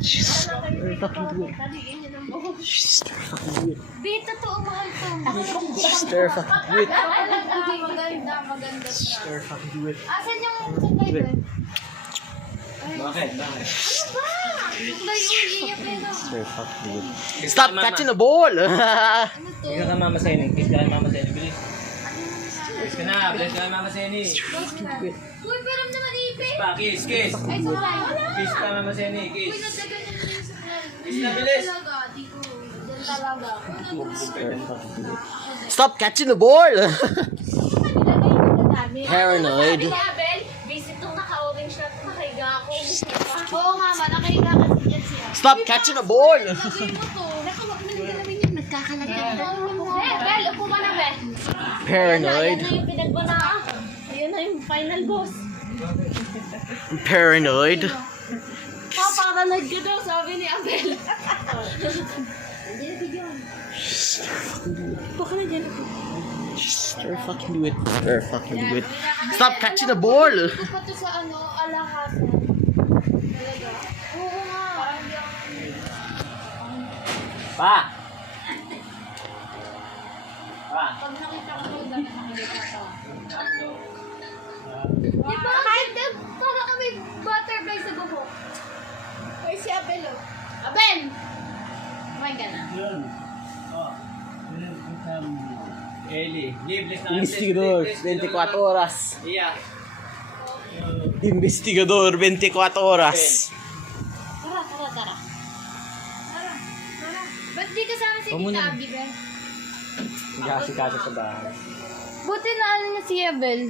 Sister, fucking do it. Sister, fucking do it. Di, totoo, mahal to. Sister, fucking do it. Maganda. Sister, fucking do it. Asan yung supply doon? Bakit? Ano ba? Supply yung iiyak na. Sister, fucking do it. Stop catching the ball! Ano to? Kiss ka na Mama Senny. Kiss ka na Mama Senny. Bilis. Kiss ka na. Bilis ka na Mama Senny. Uy, pero naman ipin. Pa, kiss, kiss. Ay, supply. Kiss ka Mama Senny. Uy, Kiss. nadagan na yung supply. Kiss na, bilis. Talaga, di ko. Diyan talaga. Sister, fucking do it. Stop catching the ball! Paranoid. Sabi ni Abel, visit nung naka-orange na nakahiga ako. Oo nga ma, nakahiga kasi yan siya. Stop catching the ball! Sabi mo to. Nakawag na lang namin yan, nagkakalagyan. Bel, upo ka na, Bel. Paranoid. Ayan na yung pinagwana. Ayan na yung final boss. Paranoid. Paranoid ka daw, sabi ni Abel. Baka na dyan ako. Sister, fucking do it. Sister, fucking do it. Stop catching the ball! Ito pa to sa ano, alahasan. Talaga. Oo nga. Parang di ako. Pa! Pa! Pag nakita ko doon, dami nakikita ko. Di ba? Kahit parang kami butterfly sa buhok. Ay, si Abel oh. Abel! Kumain ka na. Yun. Oh. Eli. Libles na. Investigador, 24 oras. Iya. Investigador, 24 oras. Tara. Tara. Ba't di kasama si Tita Abby, Ben? Nag-aasikaso sa bahay. Buti na ano niya si Abel.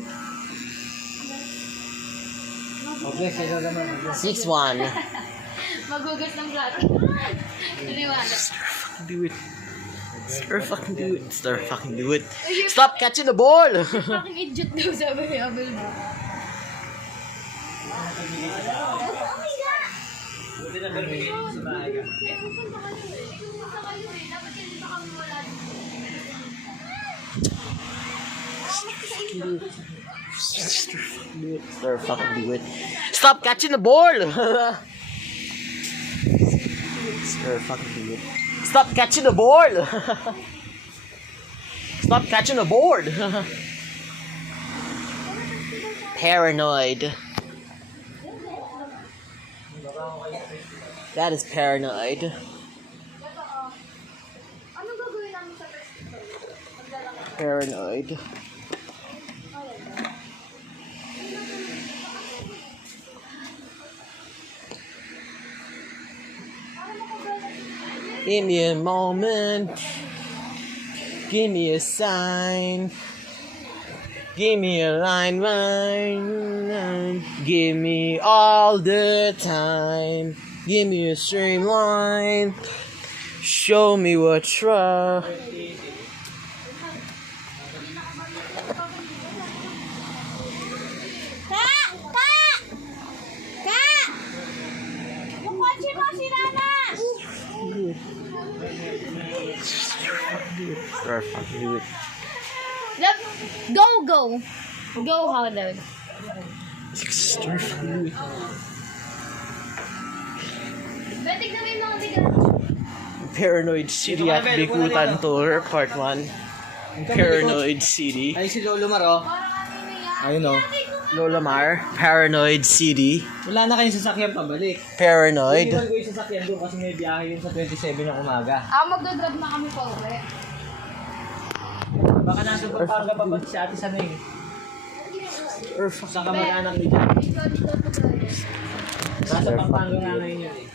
Okay, sino naman? 6-1. Magugas ng plato. Naliwala. Fucking do it. Sister, fucking do it. Sister, fucking do it. Stop catching the ball! Fucking idiot daw sabi ni Abel mo. Buti na bumigay dito sa bahay ka. Eh, pupunta kayo eh. Pupunta kayo eh. Dapat hindi pa kami wala dito. Sister, fucking do it. Sister, fucking do it. Stop catching the ball! Sister, fucking do it. Stop catching the ball! Stop catching the board! Paranoid. That is paranoid. Anong gagawin namin sa festival? Maglalakad. Paranoid. Give me a moment. Give me a sign. Give me a line. Give me all the time. Give me a streamline. Show me what trust. Yung kotse mo, si Nana! Or fucking do it. Go! Go, Howard. Sister, fucking do it. Betig na may mga bigat. Paranoid City at Bikutan Tour Part 1. Paranoid City. Ay, si Lolo Maro. Ayun o. Lola Mar. Paranoid City. Wala na kayong sasakyan pabalik. Paranoid. Iwan ko yung sasakyan doon kasi may biyahe yun sa 27 ng umaga. Magdadrive na kami pa uwi. Baka nasa Pampanga pa ba si Ate Sanay? Sa kamag-anak ni Jack. Nasa Pampanga nga ngayon yun eh.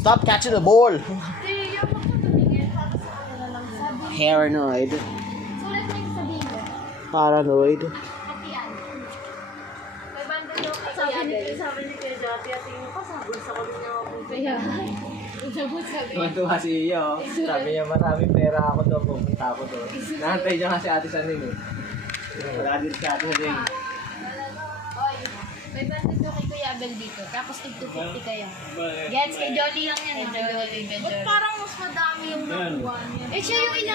Stop catching the ball. Hindi, yung magtutumingin. Tapos ano na lang sabi. Paranoid. Sulit na yung sabihin ko. Paranoid. Hatian. May banda daw kay sabi ni Kuya Jati, ating mo pa, sabon sa kami niya ako. Kaya, sabon sabi. Tuwan-tuwa si Iyo. Sabi niya maraming pera ako doon, pupunta ako doon. Nahantay niya kasi Ate Sanay eh. Wala din si Ate Sanay. Oy, may banda daw kay Kuya Abel dito. Tapos tig 250 kayo. Gets, kay Jolly lang yan. Kay Jolly. Ba't parang mas madami yung nakuha niya? Eh, siya yung ina